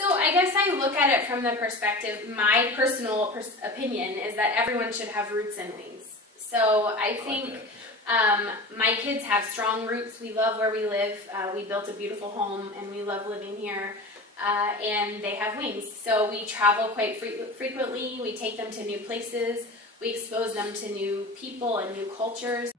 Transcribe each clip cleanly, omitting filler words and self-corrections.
So I guess I look at it from the perspective, my personal opinion is that everyone should have roots and wings. So I think my kids have strong roots. We love where we live. We built a beautiful home and we love living here. And they have wings. So we travel quite frequently. We take them to new places. We expose them to new people and new cultures.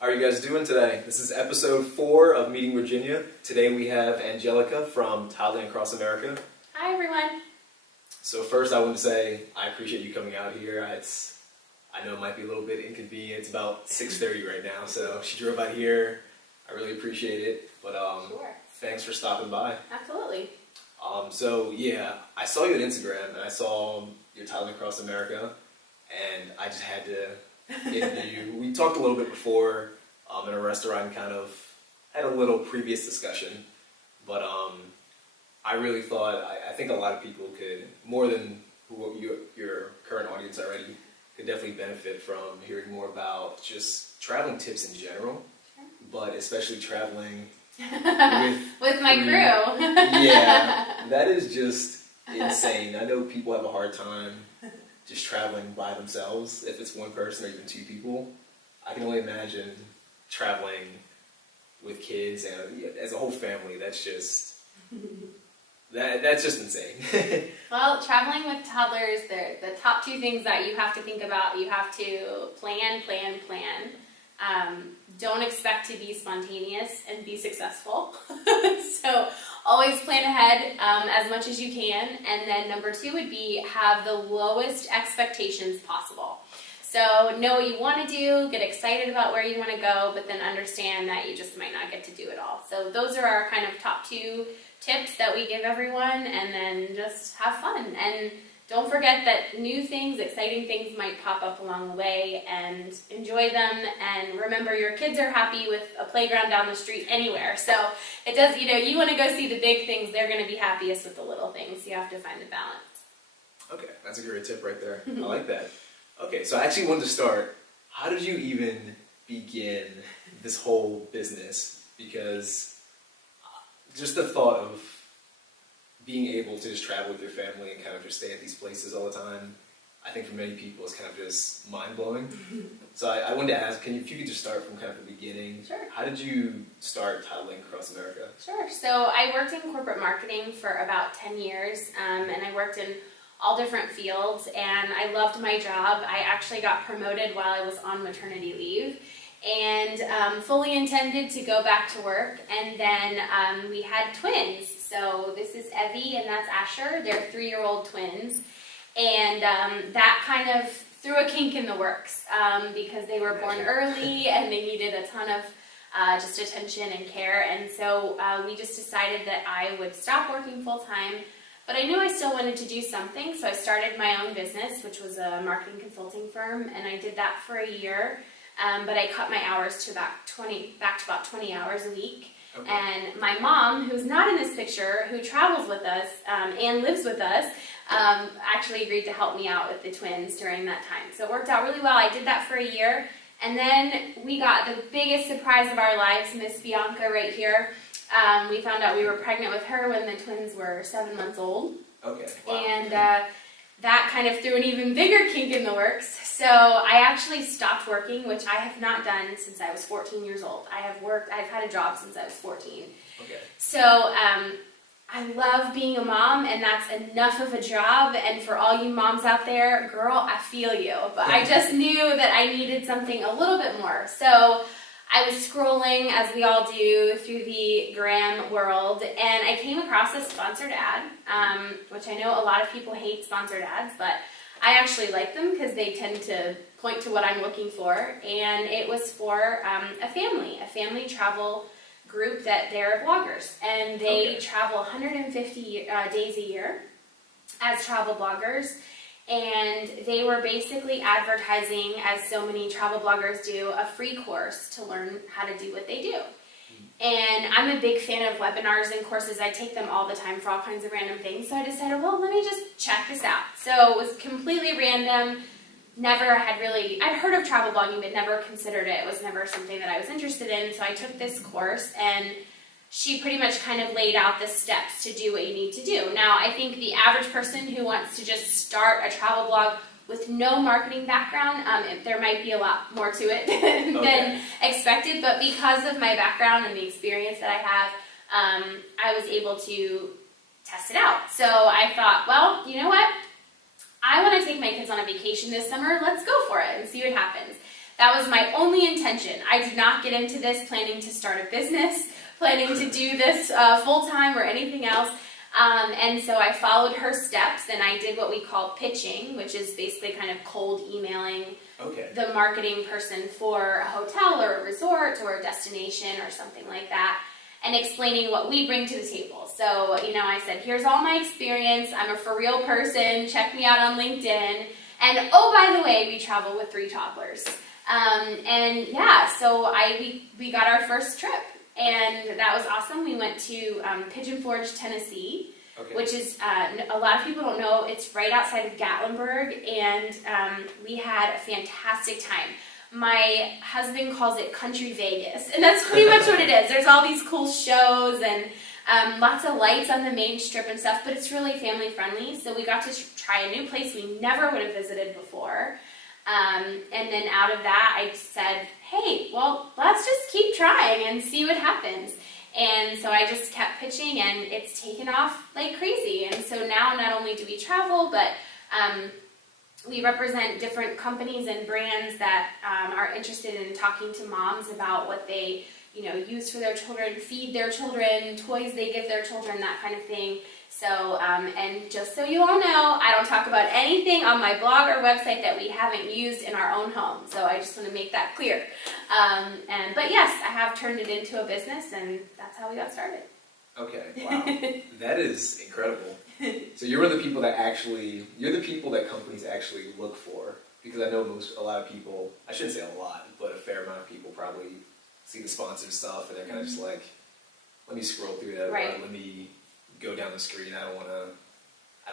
How are you guys doing today? This is episode 4 of Meeting Virginia. Today we have Angelica from Toddlin Across America. Hi everyone. So first I want to say I appreciate you coming out here. I know it might be a little bit inconvenient. It's about 6:30 right now, so she drove out here. I really appreciate it. But Sure. Thanks for stopping by. Absolutely. So yeah, I saw you on Instagram and I saw your Toddlin Across America, and I just had to interview you. We talked a little bit before in a restaurant and kind of had a little previous discussion, but I really thought, I think a lot of people could, more than your current audience already, could definitely benefit from hearing more about just traveling tips in general, but especially traveling with my crew. Yeah, that is just insane. I know people have a hard time just traveling by themselves, if it's one person or even 2 people. I can only imagine traveling with kids and as a whole family. That's just that's just insane. Well, traveling with toddlers, the top 2 things that you have to think about, you have to plan. Don't expect to be spontaneous and be successful. So always plan ahead as much as you can. And then number 2 would be have the lowest expectations possible. So know what you want to do, get excited about where you want to go, but then understand that you just might not get to do it all. So those are our kind of top 2 tips that we give everyone, and then just have fun. And don't forget that new things, exciting things might pop up along the way, and enjoy them. And remember, your kids are happy with a playground down the street anywhere. So it does, you want to go see the big things, they're going to be happiest with the little things. You have to find the balance. Okay, that's a great tip right there. I like that. Okay, so I actually wanted to start, how did you even begin this whole business? Because just the thought of being able to just travel with your family and kind of just stay at these places all the time, I think for many people is kind of just mind-blowing. So I wanted to ask, if you could just start from kind of the beginning. Sure. How did you start Toddling Across America? Sure. So I worked in corporate marketing for about 10 years, and I worked in all different fields, and I loved my job. I actually got promoted while I was on maternity leave, and fully intended to go back to work. And then we had twins. So this is Evie and that's Asher. They're 3-year-old twins, and that kind of threw a kink in the works because they were born early and they needed a ton of just attention and care. And so we just decided that I would stop working full-time. But I knew I still wanted to do something, so I started my own business, which was a marketing consulting firm, and I did that for a year. But I cut my hours to back to about 20 hours a week. Okay. And my mom, who's not in this picture, who travels with us and lives with us, actually agreed to help me out with the twins during that time. So it worked out really well. I did that for a year, and then we got the biggest surprise of our lives, Miss Bianca right here. We found out we were pregnant with her when the twins were 7 months old. Okay. Wow. And that kind of threw an even bigger kink in the works. So I actually stopped working, which I have not done since I was 14 years old. I've had a job since I was 14. Okay. So I love being a mom, and that's enough of a job. And for all you moms out there, girl, I feel you. But I just knew that I needed something a little bit more. So I was scrolling, as we all do, through the gram world, and I came across a sponsored ad, which I know a lot of people hate sponsored ads, but I actually like them because they tend to point to what I'm looking for. And it was for a family travel group that they're bloggers, and they travel 150 days a year as travel bloggers. And they were basically advertising, as so many travel bloggers do, a free course to learn how to do what they do. And I'm a big fan of webinars and courses. I take them all the time for all kinds of random things. So I decided, well, let me just check this out. So it was completely random. I'd heard of travel blogging, but never considered it. It was never something that I was interested in. So I took this course, and she pretty much kind of laid out the steps to do what you need to do. Now, I think the average person who wants to just start a travel blog with no marketing background, there might be a lot more to it than expected, but because of my background and the experience that I have, I was able to test it out. So I thought, well, you know what? I want to take my kids on a vacation this summer. Let's go for it and see what happens. That was my only intention. I did not get into this planning to start a business, planning to do this full-time or anything else. And so I followed her steps, and I did what we call pitching, which is basically kind of cold emailing the marketing person for a hotel or a resort or a destination or something like that, and explaining what we bring to the table. So, you know, I said, here's all my experience. I'm a for real person. Check me out on LinkedIn. And oh, by the way, we travel with 3 toddlers. And yeah, so we got our first trip. And that was awesome. We went to Pigeon Forge, Tennessee, which is, a lot of people don't know, it's right outside of Gatlinburg, and we had a fantastic time. My husband calls it Country Vegas, and that's pretty much what it is. There's all these cool shows and lots of lights on the main strip and stuff, but it's really family friendly, so we got to try a new place we never would have visited before. And then out of that, I said, hey, well, let's just keep trying and see what happens. And so I just kept pitching, and it's taken off like crazy. And so now not only do we travel, but we represent different companies and brands that are interested in talking to moms about what they, you know, use for their children, feed their children, toys they give their children, that kind of thing. So, and just so you all know, I don't talk about anything on my blog or website that we haven't used in our own home. So I just want to make that clear. But yes, I have turned it into a business, and that's how we got started. Okay, wow. That is incredible. So you're one of the people that companies actually look for. Because I know a lot of people, I shouldn't say a lot, but a fair amount of people probably see the sponsored stuff, and they're kind of just like, let me scroll through that, right. Or let me go down the screen. I don't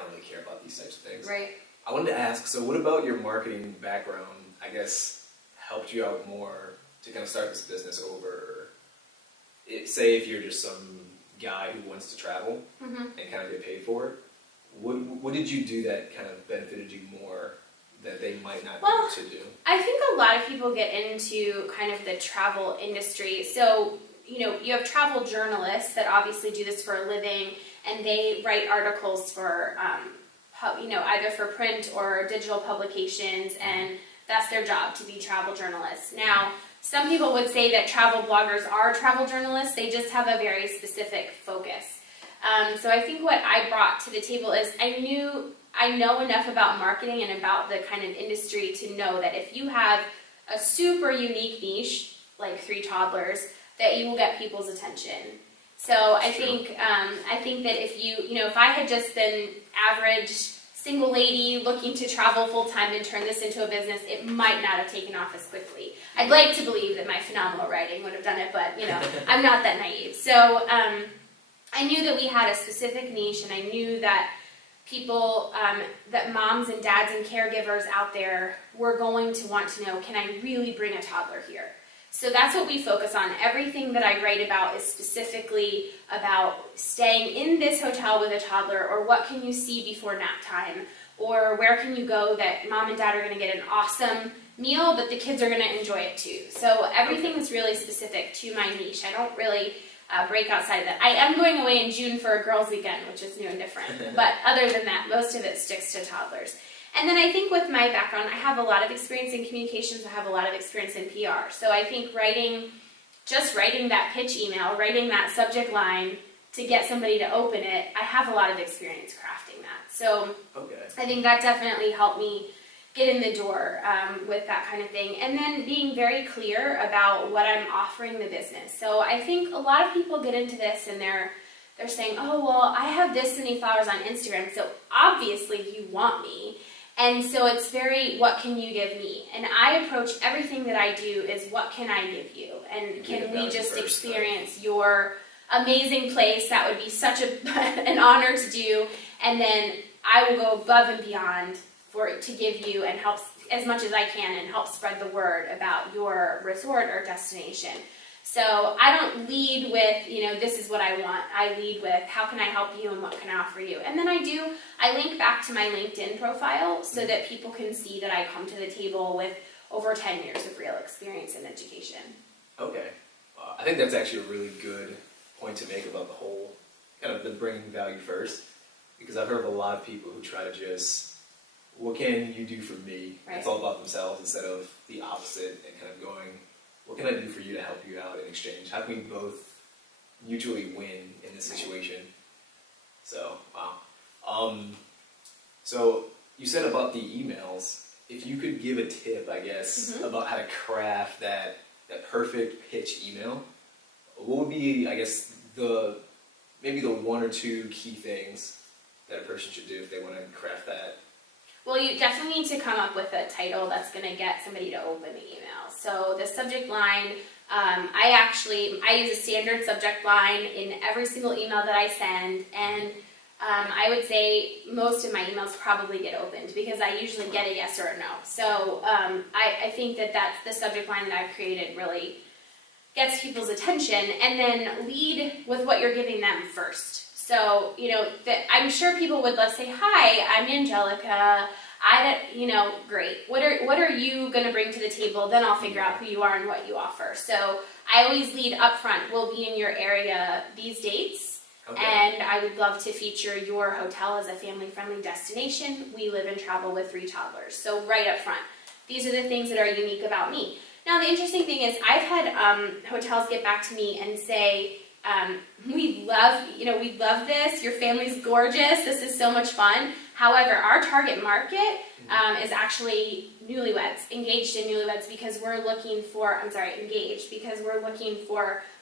really care about these types of things. Right. I wanted to ask, so what about your marketing background, I guess, helped you out more to kind of start this business over, say if you're just some guy who wants to travel and kind of get paid for it, what did you do that kind of benefited you more that they might not be able to do? I think a lot of people get into kind of the travel industry. So, you know, you have travel journalists that obviously do this for a living, and they write articles for, you know, either for print or digital publications, and that's their job, to be travel journalists. Now, some people would say that travel bloggers are travel journalists. They just have a very specific focus. So I think what I brought to the table is I know enough about marketing and about the kind of industry to know that if you have a super unique niche, like 3 toddlers, that you will get people's attention. So I think that if I had just been average single lady looking to travel full time and turn this into a business, it might not have taken off as quickly. I'd like to believe that my phenomenal writing would have done it, but you know, I'm not that naive. So I knew that we had a specific niche, and I knew that people, that moms and dads and caregivers out there were going to want to know, can I really bring a toddler here? So that's what we focus on. Everything that I write about is specifically about staying in this hotel with a toddler, or what can you see before nap time, or where can you go that mom and dad are going to get an awesome meal, but the kids are going to enjoy it too. So everything is really specific to my niche. I don't really break outside of that. I am going away in June for a girls' weekend, which is new and different. But other than that, most of it sticks to toddlers. And then I think with my background, I have a lot of experience in communications. I have a lot of experience in PR. So I think just writing that pitch email, writing that subject line to get somebody to open it, I have a lot of experience crafting that. So I think that definitely helped me get in the door with that kind of thing. And then being very clear about what I'm offering the business. So I think a lot of people get into this and they're saying, oh, well, I have this many followers on Instagram, so obviously you want me. And so it's very, what can you give me? And I approach everything that I do is, what can I give you? And can we just experience your amazing place? That would be such an honor to do. And then I will go above and beyond to give you and help as much as I can and help spread the word about your resort or destination. So I don't lead with, this is what I want. I lead with, how can I help you and what can I offer you? And then I link back to my LinkedIn profile so that people can see that I come to the table with over 10 years of real experience in education. Okay. I think that's actually a really good point to make about the whole, kind of the bringing value first. Because I've heard of a lot of people who try to just, what can you do for me? Right. It's all about themselves instead of the opposite and kind of going, what can I do for you to help you out in exchange? How can we both mutually win in this situation? So, wow. So you said about the emails. If you could give a tip, I guess, about how to craft that perfect pitch email, what would be, I guess, maybe the one or two key things that a person should do if they want to craft that? Well, you definitely need to come up with a title that's going to get somebody to open the email. So the subject line, I use a standard subject line in every single email that I send, and I would say most of my emails probably get opened because I usually get a yes or a no. So I think that's the subject line that I've created really gets people's attention, and then lead with what you're giving them first. So, I'm sure people would let's say, hi, I'm Angelica. Great. What are you going to bring to the table? Then I'll figure out who you are and what you offer. So I always lead up front. We'll be in your area these dates. Okay. And I would love to feature your hotel as a family-friendly destination. We live and travel with 3 toddlers. So right up front, these are the things that are unique about me. Now, the interesting thing is I've had hotels get back to me and say, we love this. Your family's gorgeous. This is so much fun. However, our target market is actually newlyweds, engaged in newlyweds, because we're looking for,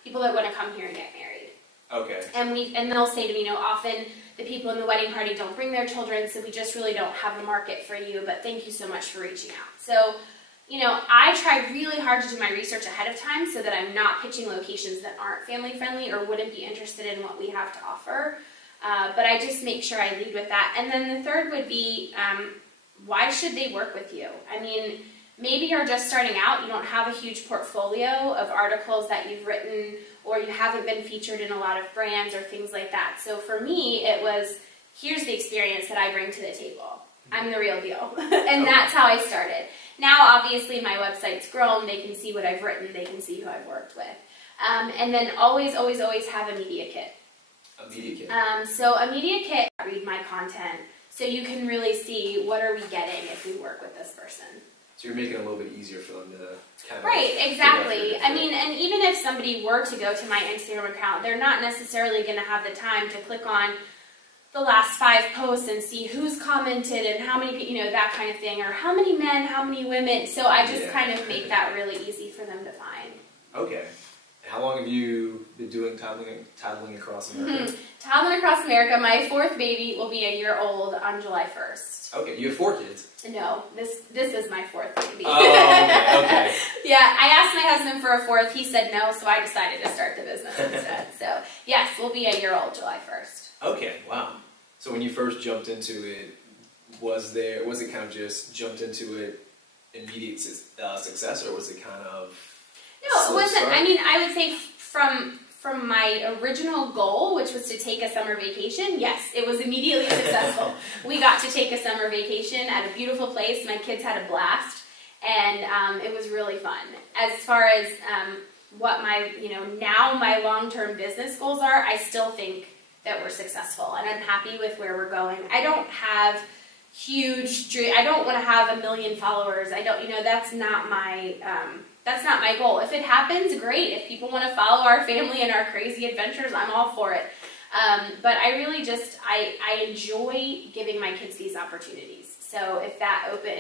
people that want to come here and get married. Okay. And they'll say to me, often the people in the wedding party don't bring their children, so we just really don't have a market for you, but thank you so much for reaching out. So, I try really hard to do my research ahead of time so that I'm not pitching locations that aren't family friendly or wouldn't be interested in what we have to offer. But I just make sure I lead with that. And then the third would be, why should they work with you? I mean, maybe you're just starting out, you don't have a huge portfolio of articles that you've written, or you haven't been featured in a lot of brands or things like that. So for me, it was, here's the experience that I bring to the table. I'm the real deal. And that's how I started. Now, obviously, my website's grown. They can see what I've written. They can see who I've worked with. And then always, always, always have a media kit. A media kit. So a media kit, read my content, so you can really see what are we getting if we work with this person. So you're making it a little bit easier for them to kind of... Right, exactly. I mean, and even if somebody were to go to my Instagram account, they're not necessarily going to have the time to click on the last 5 posts and see who's commented and how many, that kind of thing, or how many men, how many women. So I just kind of make that really easy for them to find. Okay. How long have you been doing Toddling Across America? Toddling Across America, my 4th baby will be a year old on July 1st. Okay, you have 4 kids? No, this is my 4th baby. Oh, okay. Yeah, I asked my husband for a 4th. He said no, so I decided to start the business instead. So, yes, we'll be a year old July 1st. Okay, wow. So when you first jumped into it, was it kind of just jumped into it immediate success, or was it kind of... No, it wasn't. I mean, I would say from my original goal, which was to take a summer vacation, yes, it was immediately successful. We got to take a summer vacation at a beautiful place. My kids had a blast, and it was really fun. As far as what my, now my long-term business goals are, I still think that we're successful, and I'm happy with where we're going. I don't have huge dream. I don't want to have 1 million followers. I don't, that's not my goal. If it happens, great. If people want to follow our family and our crazy adventures, I'm all for it. But I really I enjoy giving my kids these opportunities. So if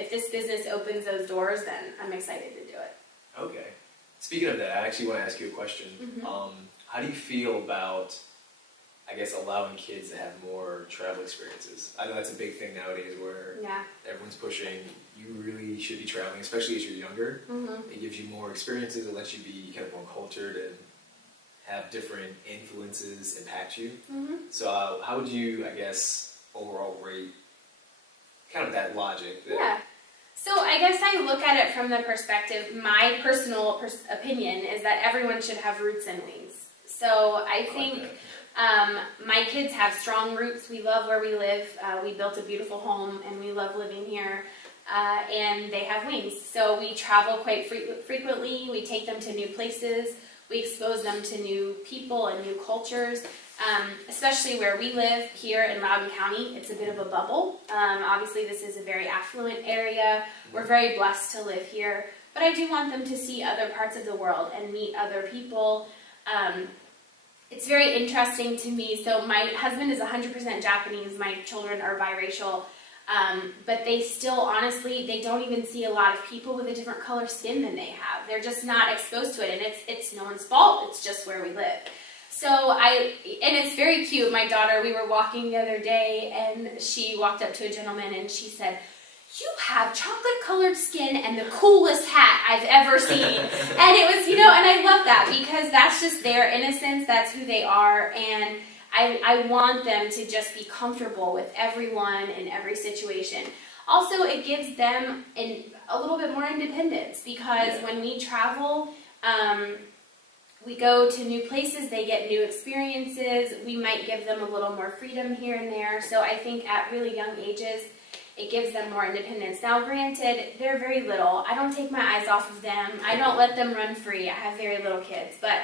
this business opens those doors, then I'm excited to do it. Okay. Speaking of that, I actually want to ask you a question. How do you feel about, I guess, allowing kids to have more travel experiences. I know that's a big thing nowadays where everyone's pushing, you really should be traveling, especially as you're younger. It gives you more experiences, it lets you be kind of more cultured and have different influences impact you. So how would you, I guess, overall rate kind of that logic? So I guess I look at it from the perspective, my personal opinion is that everyone should have roots and wings. So I think my kids have strong roots. We love where we live. We built a beautiful home and we love living here. And they have wings. So we travel quite frequently. We take them to new places. We expose them to new people and new cultures. Especially where we live here in Loudoun County, it's a bit of a bubble. Obviously this is a very affluent area. We're very blessed to live here, but I do want them to see other parts of the world and meet other people. It's very interesting to me. So my husband is 100% Japanese, my children are biracial, but they still, honestly, they don't even see a lot of people with a different color skin than they have. They're just not exposed to it, and it's no one's fault, it's just where we live. So and it's very cute. My daughter, we were walking the other day and she walked up to a gentleman and she said, "You have chocolate colored skin and the coolest hat I've ever seen." And it was, and I love that because that's just their innocence. That's who they are. And I want them to just be comfortable with everyone in every situation. Also, it gives them a little bit more independence because when we travel, we go to new places, they get new experiences, we might give them a little more freedom here and there. So I think at really young ages, it gives them more independence. Now granted, they're very little. I don't take my eyes off of them. I don't let them run free. I have very little kids. But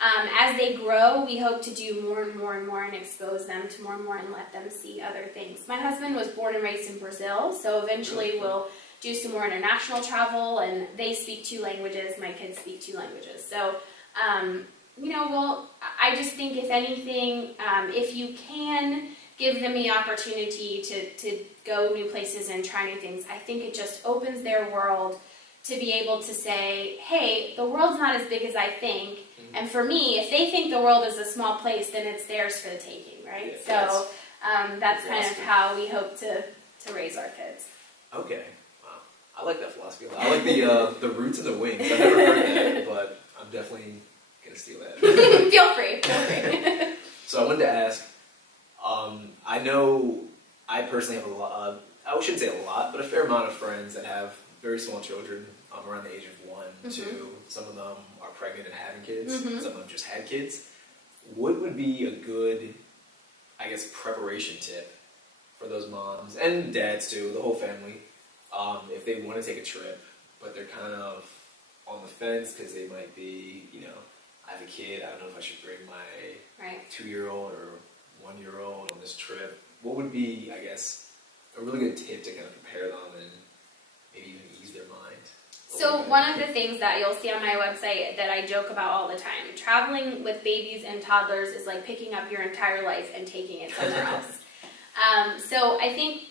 as they grow, we hope to do more and more and more and expose them to more and more and let them see other things. My husband was born and raised in Brazil, so eventually we'll do some more international travel, and they speak 2 languages. My kids speak 2 languages. So I just think if anything, if you can give them the opportunity to go new places and try new things, I think it just opens their world to be able to say, hey, the world's not as big as I think. And for me, if they think the world is a small place, then it's theirs for the taking, right? Yeah, so that's kind of how we hope to raise our kids. Okay. Wow. I like that philosophy a lot. I like the roots and the wings. I've never heard that, but I'm definitely going to steal that. Feel free. So I wanted to ask, I know I personally have a lot, I shouldn't say a lot, but a fair amount of friends that have very small children around the age of 1, 2. Some of them are pregnant and having kids. Some of them just had kids. What would be a good, I guess, preparation tip for those moms and dads too, the whole family, if they want to take a trip, but they're kind of on the fence because they might be, I have a kid, I don't know if I should bring my 2-year-old or 1-year-old on this trip. What would be, I guess, a really good tip to kind of prepare them and maybe even ease their mind? So one of the things that you'll see on my website that I joke about all the time, traveling with babies and toddlers is like picking up your entire life and taking it somewhere else. So I think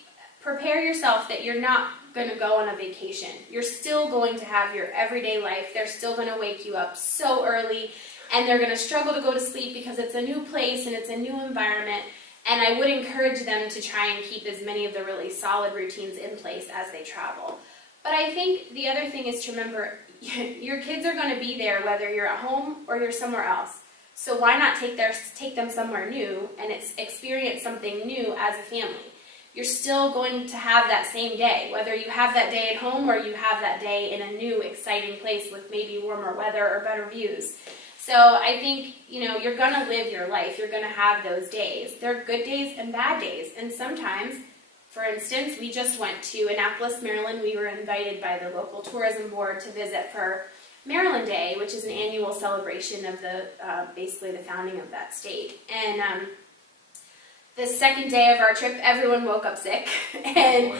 prepare yourself that you're not going to go on a vacation. You're still going to have your everyday life. They're still going to wake you up so early, and they're going to struggle to go to sleep because it's a new place and it's a new environment. And I would encourage them to try and keep as many of the really solid routines in place as they travel. But I think the other thing is to remember, your kids are going to be there whether you're at home or you're somewhere else. So why not take them somewhere new and experience something new as a family? You're still going to have that same day, whether you have that day at home or you have that day in a new, exciting place with maybe warmer weather or better views. So I think, you're going to live your life. You're going to have those days. There are good days and bad days. And sometimes, for instance, we just went to Annapolis, Maryland. We were invited by the local tourism board to visit for Maryland Day, which is an annual celebration of basically the founding of that state. And the second day of our trip, everyone woke up sick, and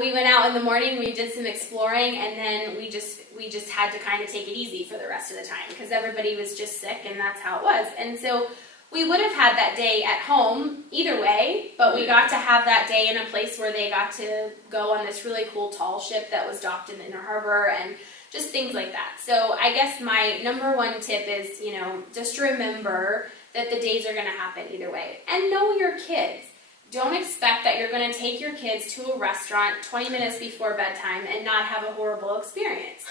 we went out in the morning, we did some exploring, and then we just had to kind of take it easy for the rest of the time, because everybody was just sick, and that's how it was. And so we would have had that day at home either way, but we got to have that day in a place where they got to go on this really cool tall ship that was docked in the inner harbor, and just things like that. So I guess my number one tip is, just remember that the days are going to happen either way. And know your kids. Don't expect that you're going to take your kids to a restaurant 20 minutes before bedtime and not have a horrible experience.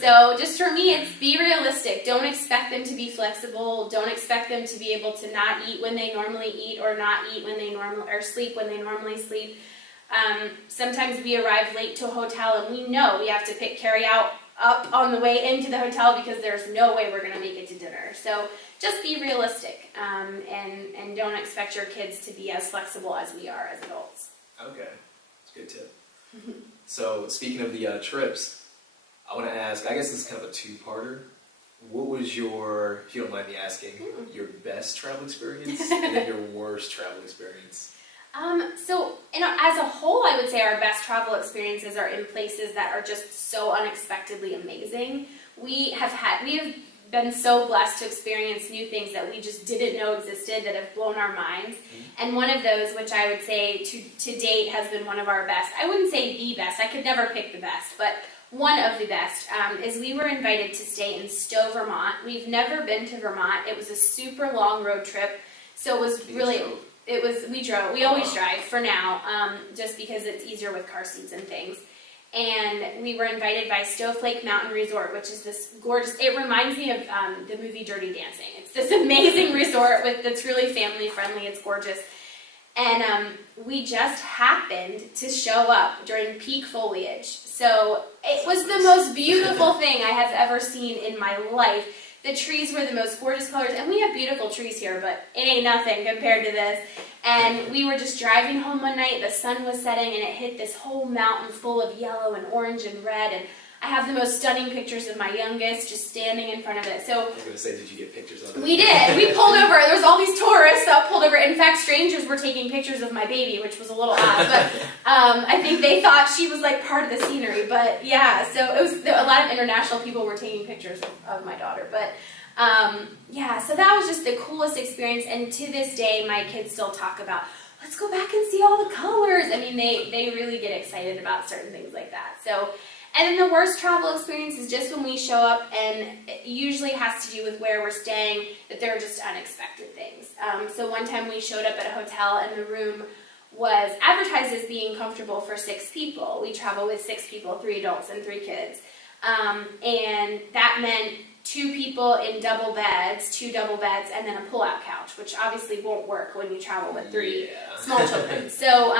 So just for me, it's be realistic. Don't expect them to be flexible. Don't expect them to be able to not eat when they normally eat or not eat when they or sleep when they normally sleep. Sometimes we arrive late to a hotel and we know we have to pick carry out up on the way into the hotel because there's no way we're going to make it to dinner. So just be realistic and don't expect your kids to be as flexible as we are as adults. Okay, that's a good tip. So speaking of the trips, I want to ask, I guess this is kind of a two-parter. What was your, if you don't mind me asking, your best travel experience and then your worst travel experience? So, as a whole, I would say our best travel experiences are in places that are just so unexpectedly amazing. We have been so blessed to experience new things that we just didn't know existed that have blown our minds. And one of those, which I would say to date has been one of our best, I wouldn't say the best, I could never pick the best, but one of the best, is we were invited to stay in Stowe, Vermont. We've never been to Vermont. It was a super long road trip, so it was really... we drove. We always drive for now, just because it's easier with car seats and things. And we were invited by Snowflake Mountain Resort, which is this gorgeous, it reminds me of the movie Dirty Dancing. It's this amazing resort that's really family friendly. It's gorgeous. And we just happened to show up during peak foliage. So it was the most beautiful thing I have ever seen in my life. The trees were the most gorgeous colors, and we have beautiful trees here, but it ain't nothing compared to this. And we were just driving home one night, the sun was setting, and it hit this whole mountain full of yellow and orange and red, and I have the most stunning pictures of my youngest just standing in front of it. So I was going to say, did you get pictures of it? We did. We pulled over. There was all these tourists that pulled over. In fact, strangers were taking pictures of my baby, which was a little odd. But I think they thought she was like part of the scenery. But yeah, so it was a lot of international people were taking pictures of my daughter. But yeah, so that was just the coolest experience. And to this day, my kids still talk about, let's go back and see all the colors. I mean, they really get excited about certain things like that. So. And then the worst travel experience is just when we show up, and it usually has to do with where we're staying, that there are just unexpected things. So one time we showed up at a hotel and the room was advertised as being comfortable for 6 people. We travel with 6 people, 3 adults and 3 kids. And that meant 2 people in 2 double beds, and then a pull-out couch, which obviously won't work when you travel with 3 small children. So,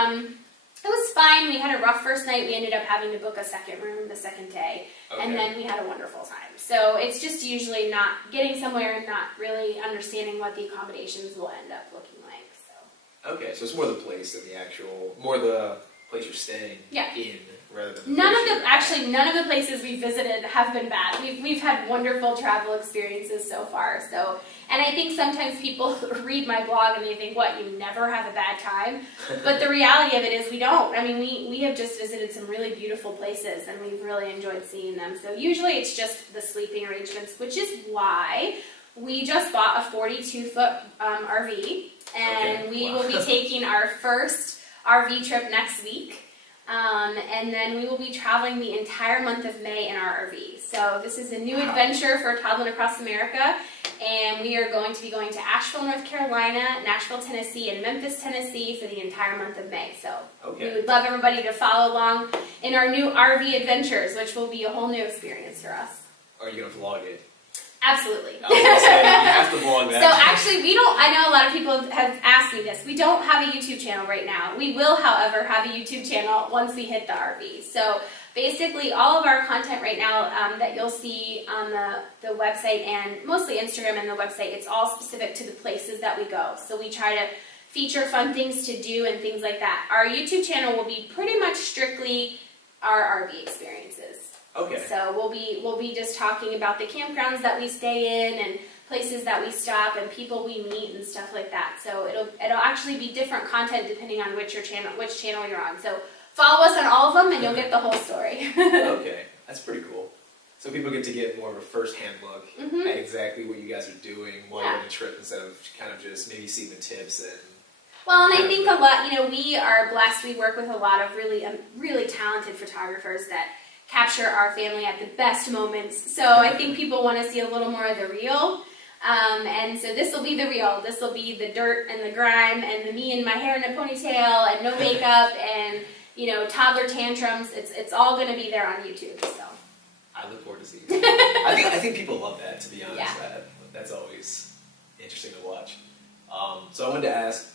it was fine. We had a rough first night. We ended up having to book a second room the second day, and then we had a wonderful time. So it's just usually not getting somewhere and not really understanding what the accommodations will end up looking like. So. Okay, so it's more the place than the actual, more the place you're staying in, rather than none of the places we visited have been bad. We've had wonderful travel experiences so far. So, and I think sometimes people read my blog and they think, what, you never have a bad time? But the reality of it is we don't. I mean, we have just visited some really beautiful places and we've really enjoyed seeing them. So usually it's just the sleeping arrangements, which is why we just bought a 42-foot RV, and we will be taking our first RV trip next week. And then we will be traveling the entire month of May in our RV. So this is a new adventure for Toddlin Across America, and we are going to be going to Asheville, North Carolina, Nashville, Tennessee, and Memphis, Tennessee for the entire month of May. So we would love everybody to follow along in our new RV adventures, which will be a whole new experience for us. Are you going to vlog it? Absolutely. I was going to say, you have to vlog that. So actually, we don't, I know a lot of people have asked me this. We don't have a YouTube channel right now. We will, however, have a YouTube channel once we hit the RV. So basically, all of our content right now that you'll see on the website, and mostly Instagram and the website, it's all specific to the places that we go. So we try to feature fun things to do and things like that. Our YouTube channel will be pretty much strictly our RV experiences. Okay. So we'll be just talking about the campgrounds that we stay in and places that we stop and people we meet and stuff like that. So it'll actually be different content depending on which channel you're on. So follow us on all of them and you'll get the whole story. Okay, that's pretty cool. So people get to get more of a first-hand look at exactly what you guys are doing while you're on the trip, instead of kind of just maybe seeing the tips and. Well, and I think a lot. We are blessed. We work with a lot of really talented photographers that capture our family at the best moments. So I think people want to see a little more of the real. And so this will be the real. This will be the dirt and the grime and the me and my hair in a ponytail and no makeup and, you know, toddler tantrums. It's all going to be there on YouTube. So I look forward to seeing it. I think people love that, to be honest. Yeah. That's always interesting to watch. So I wanted to ask,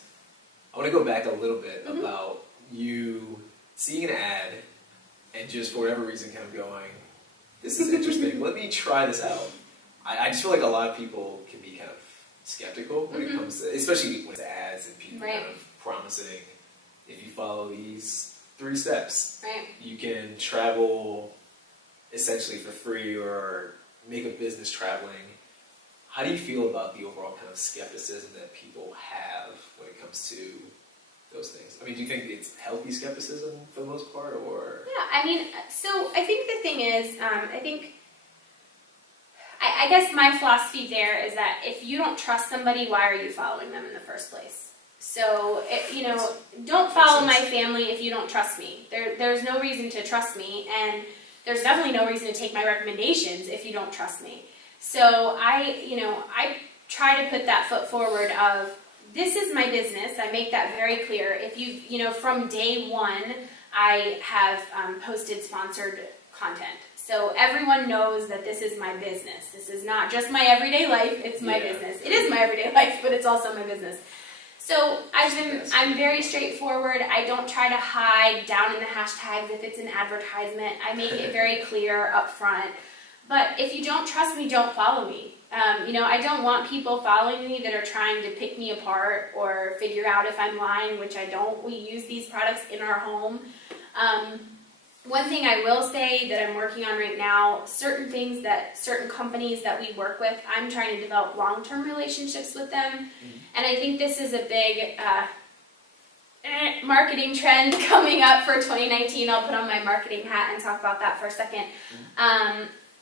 I want to go back a little bit about you seeing an ad and just for whatever reason kind of going, this is interesting, let me try this out. I just feel like a lot of people can be kind of skeptical when it comes to, especially when it's ads and people kind of promising, if you follow these 3 steps, you can travel essentially for free or make a business traveling. How do you feel about the overall kind of skepticism that people have when it comes to those things? I mean, do you think it's healthy skepticism for the most part, or? Yeah, I mean, so I think the thing is, I guess my philosophy there is that if you don't trust somebody, why are you following them in the first place? So, you know, don't follow my family if you don't trust me. There's no reason to trust me, and there's definitely no reason to take my recommendations if you don't trust me. So I try to put that foot forward of, this is my business. I make that very clear. If you know, from day one, I have posted sponsored content. So everyone knows that this is my business. This is not just my everyday life, it's my business. It is my everyday life, but it's also my business. So I'm very straightforward. I don't try to hide down in the hashtags if it's an advertisement. I make it very clear up front. But if you don't trust me, don't follow me. You know, I don't want people following me that are trying to pick me apart or figure out if I'm lying, which I don't. We use these products in our home. One thing I will say that I'm working on right now, certain companies that we work with, I'm trying to develop long-term relationships with them. And I think this is a big marketing trend coming up for 2019. I'll put on my marketing hat and talk about that for a second.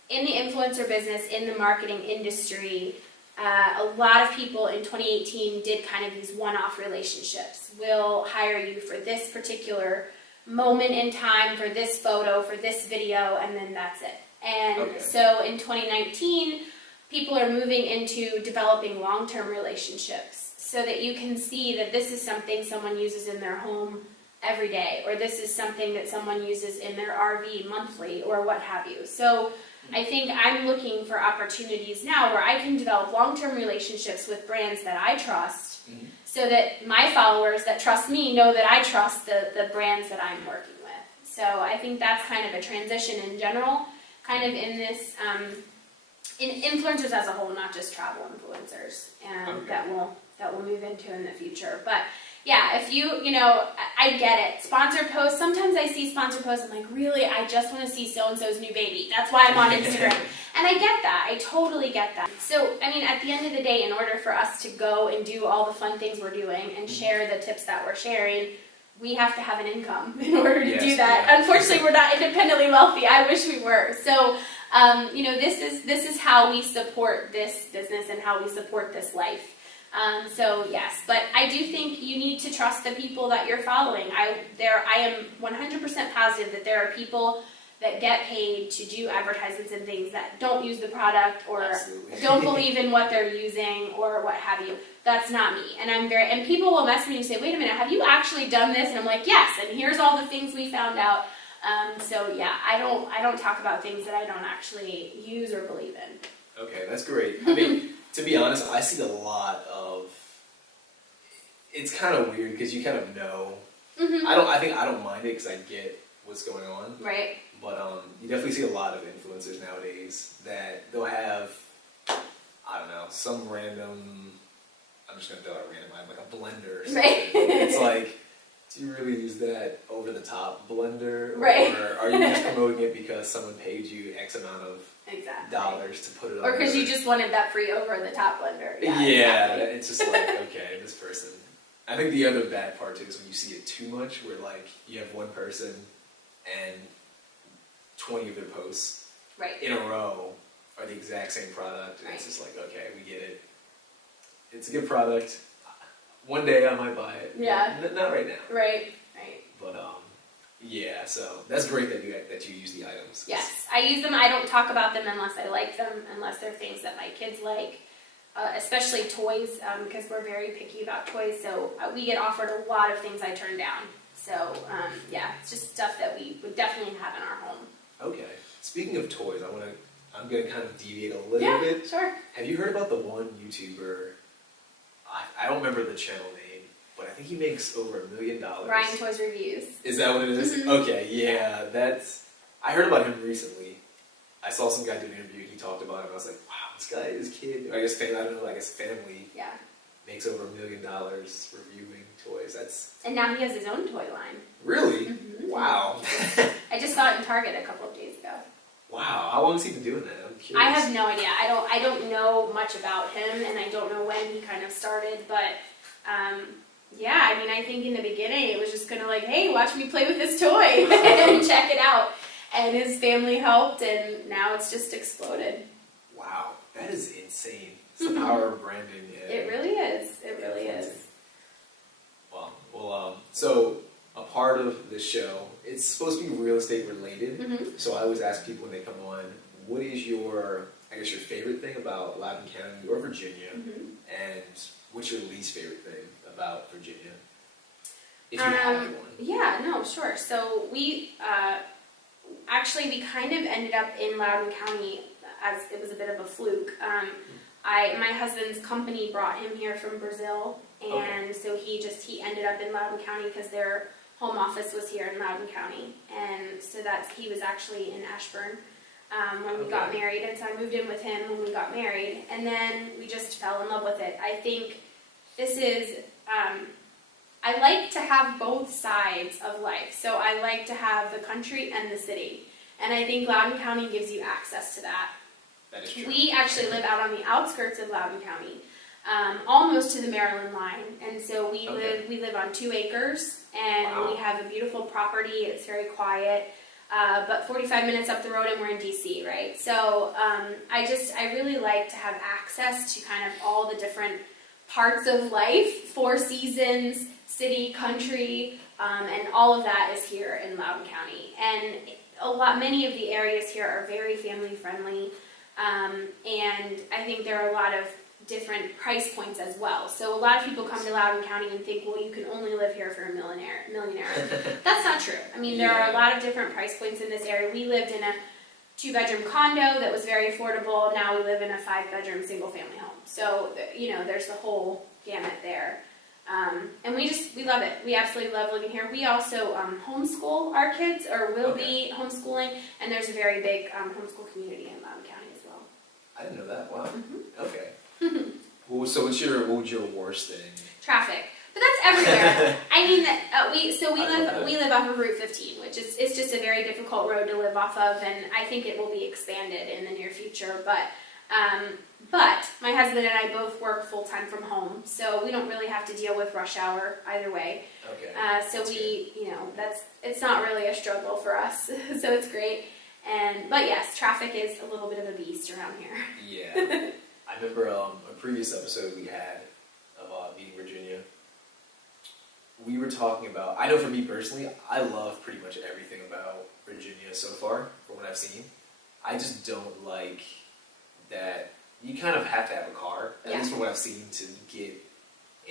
In the influencer business, in the marketing industry, a lot of people in 2018 did kind of these one-off relationships. We'll hire you for this particular moment in time, for this photo, for this video, and then that's it. And so in 2019, people are moving into developing long-term relationships so that you can see that this is something someone uses in their home every day, or this is something that someone uses in their RV monthly, or what have you. So I think I'm looking for opportunities now where I can develop long-term relationships with brands that I trust, so that my followers that trust me know that I trust the brands that I'm working with. So I think that's kind of a transition in general, kind of in this, in influencers as a whole, not just travel influencers, and that we'll move into in the future. But yeah, if you know, I get it. Sponsored posts, sometimes I see sponsored posts, I'm like, really? I just want to see so-and-so's new baby. That's why I'm on Instagram. And I get that. I totally get that. So, I mean, at the end of the day, in order for us to go and do all the fun things we're doing and share the tips that we're sharing, we have to have an income in order to do that. Yeah. Unfortunately, we're not independently wealthy. I wish we were. So, you know, this is how we support this business and how we support this life. So yes, but I do think you need to trust the people that you're following. I am 100% positive that there are people that get paid to do advertisements and things that don't use the product or don't believe in what they're using or what have you. That's not me. And people will message me and say, wait a minute, have you actually done this? And I'm like, yes, and here's all the things we found out. So yeah, I don't talk about things that I don't actually use or believe in. Okay, that's great. I mean, to be honest, I see a lot of, it's kind of weird because you kind of know. I don't mind it because I get what's going on. Right. But you definitely see a lot of influencers nowadays that they'll have, I don't know, some random, I'm just going to throw out random, like a blender or something. Right. It's like, do you really use that over-the-top blender? Right. Or are you just promoting it because someone paid you X amount of dollars to put it on? Or because you just wanted that free over-the-top blender. Yeah, it's just like, okay, this person. I think the other bad part too is when you see it too much, where like you have one person and 20 of their posts in a row are the exact same product, and it's just like, okay, we get it. It's a good product. One day I might buy it. Yeah. Not right now. Right. But yeah, so that's great that you use the items. Yes, I use them. I don't talk about them unless I like them, unless they're things that my kids like. especially toys, because we're very picky about toys. So we get offered a lot of things I turn down. So yeah, it's just stuff that we would definitely have in our home. Okay. Speaking of toys, I'm gonna kind of deviate a little bit. Yeah, sure. Have you heard about the one YouTuber? I don't remember the channel name, but I think he makes over $1 million. Ryan Toys Reviews. Is that what it is? Mm-hmm. Okay, yeah, I heard about him recently. I saw some guy do an interview and he talked about it and I was like, wow, this guy, this kid, I guess family makes over $1 million reviewing toys. And now he has his own toy line. Really? Mm-hmm. Wow. I just saw it in Target a couple of days ago. Wow, how long has he been doing that? I'm curious. I have no idea. I don't know much about him, and I don't know when he kind of started, but yeah, I mean, I think in the beginning it was just kind of like, hey, watch me play with this toy and check it out. And his family helped, and now it's just exploded. Wow, that is insane. It's the power of branding. It really is. It really is. Well, so a part of the show, it's supposed to be real estate related. Mm-hmm. So I always ask people when they come on, what is your favorite thing about Loudoun County or Virginia, and what's your least favorite thing about Virginia, if you have one? Yeah, no, sure. So we we kind of ended up in Loudoun County as it was a bit of a fluke. My husband's company brought him here from Brazil, and so he ended up in Loudoun County because their home office was here in Loudoun County, and so he was actually in Ashburn when we got married, and so I moved in with him when we got married, and then we just fell in love with it. I think this is, I like to have both sides of life, so I like to have the country and the city, and I think Loudoun County gives you access to that. That is true. We actually live out on the outskirts of Loudoun County, almost to the Maryland line, and so we live on 2 acres, and we have a beautiful property. It's very quiet, but 45 minutes up the road and we're in DC, right? So I really like to have access to kind of all the different parts of life, 4 seasons, city, country, and all of that is here in Loudoun County. And many of the areas here are very family friendly, and I think there are a lot of different price points as well. So a lot of people come to Loudoun County and think, well, you can only live here for a millionaire. That's not true. I mean, there are a lot of different price points in this area. We lived in a 2-bedroom condo that was very affordable. Now we live in a 5-bedroom single-family home. So, there's the whole gamut there. And we love it. We absolutely love living here. We also homeschool our kids, or will be homeschooling, and there's a very big homeschool community in Loudoun County as well. I didn't know that. Wow. Okay. Well, so what would your worst thing? Traffic, but that's everywhere. I mean, we live off of Route 15, which it's just a very difficult road to live off of, and I think it will be expanded in the near future. But my husband and I both work full time from home, so we don't really have to deal with rush hour either way. Okay. So it's not really a struggle for us, so it's great. But yes, traffic is a little bit of a beast around here. Yeah. I remember a previous episode we had of Meeting Virginia. We were talking about, I know for me personally, I love pretty much everything about Virginia so far, from what I've seen. I just don't like that you kind of have to have a car, at least from what I've seen, to get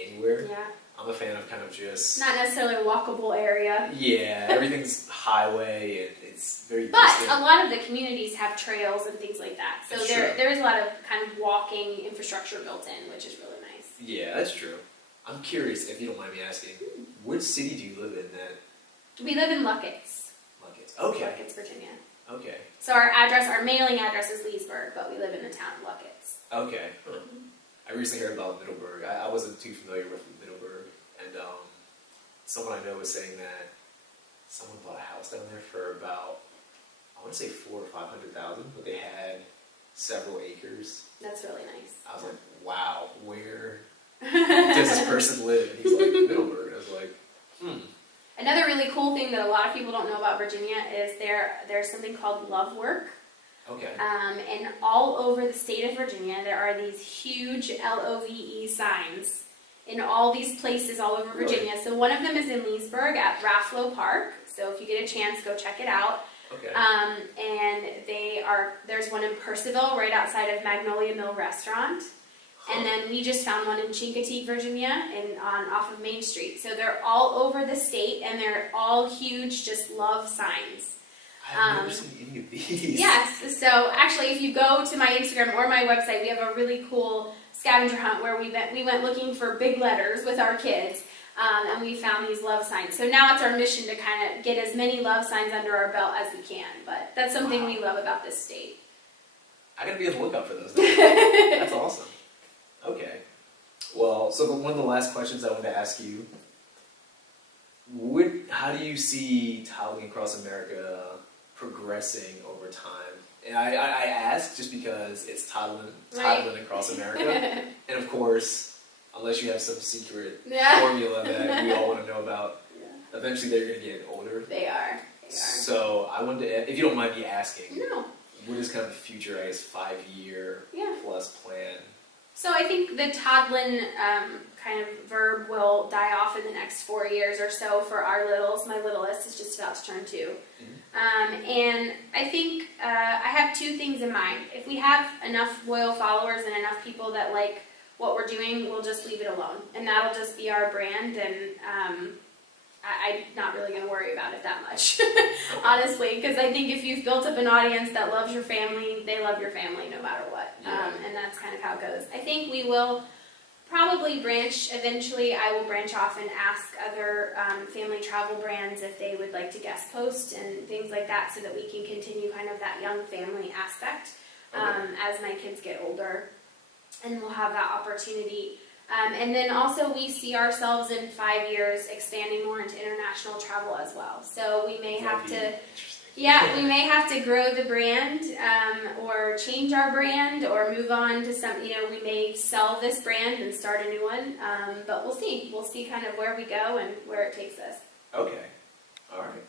anywhere. Yeah. I'm a fan of kind of just... Not necessarily a walkable area. Yeah, everything's highway, and it's very But distant. a lot of the communities have trails and things like that. So there is a lot of kind of walking infrastructure built in, which is really nice. Yeah, that's true. I'm curious, if you don't mind me asking, which city do you live in that... We live in Luckett's. Luckett's, okay. Luckett's, Virginia. Okay. So our mailing address is Leesburg, but we live in the town of Luckett's. Okay. I recently heard about Middleburg. I wasn't too familiar with Middleburg, and someone I know was saying that someone bought a house down there for about, I want to say $400,000 or $500,000, but they had several acres. That's really nice. I was like, wow, where does this person live? And he's like, Middleburg. I was like, Another really cool thing that a lot of people don't know about Virginia is there's something called Love Work. Okay. And all over the state of Virginia, there are these huge LOVE signs in all these places all over Virginia. So one of them is in Leesburg at Rafflo Park. So if you get a chance, go check it out. Okay. And there's one in Percival right outside of Magnolia Mill Restaurant. And then we just found one in Chincoteague, Virginia, off of Main Street. So they're all over the state, and they're all huge, just love signs. I've never seen any of these. Yes. So actually, if you go to my Instagram or my website, we have a really cool scavenger hunt where we went looking for big letters with our kids, and we found these love signs. So now it's our mission to kind of get as many love signs under our belt as we can. But that's something we love about this state. I gotta be on the lookout for those. That's awesome. Okay. Well, so one of the last questions I wanted to ask you, how do you see Toddling Across America progressing over time? And I ask just because it's Toddling Across America. And of course, unless you have some secret formula that we all want to know about, eventually they're going to get older. They are. So I wanted to, if you don't mind me asking, no. What is kind of the future, I guess, 5-year plus plan? So I think the Toddlin kind of verb will die off in the next 4 years or so for our littles. My littlest is just about to turn 2. And I think I have 2 things in mind. If we have enough loyal followers and enough people that like what we're doing, we'll just leave it alone. And that'll just be our brand, and I'm not really going to worry about it that much, honestly, because I think if you've built up an audience that loves your family, they love your family no matter what, and that's kind of how it goes. I think we will probably eventually I will branch off and ask other family travel brands if they would like to guest post and things like that, so that we can continue kind of that young family aspect as my kids get older, and we'll have that opportunity. And then also we see ourselves in 5 years expanding more into international travel as well. So we may have to, we may have to grow the brand, or change our brand, or move on to some, we may sell this brand and start a new one. But we'll see. We'll see kind of where we go and where it takes us. Okay. All right.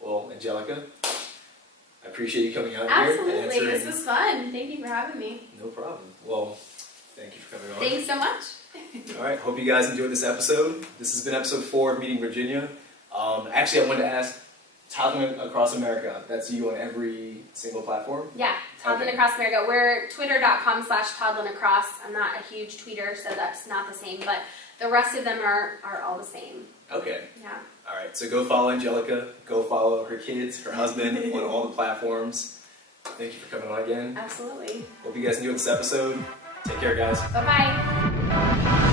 Well, Angelica, I appreciate you coming out here. Absolutely. This was fun. Thank you for having me. No problem. Well, thank you for coming on. Thanks so much. All right, hope you guys enjoyed this episode. This has been episode 4 of Meeting Virginia. Actually, I wanted to ask, Toddling Across America, that's you on every single platform? Yeah, Toddlin Across America. We're twitter.com/ToddlinAcross. I'm not a huge tweeter, so that's not the same, but the rest of them are all the same. Okay. Yeah. All right, so go follow Angelica. Go follow her kids, her husband, on all the platforms. Thank you for coming on again. Absolutely. Hope you guys enjoyed this episode. Take care, guys. Bye-bye.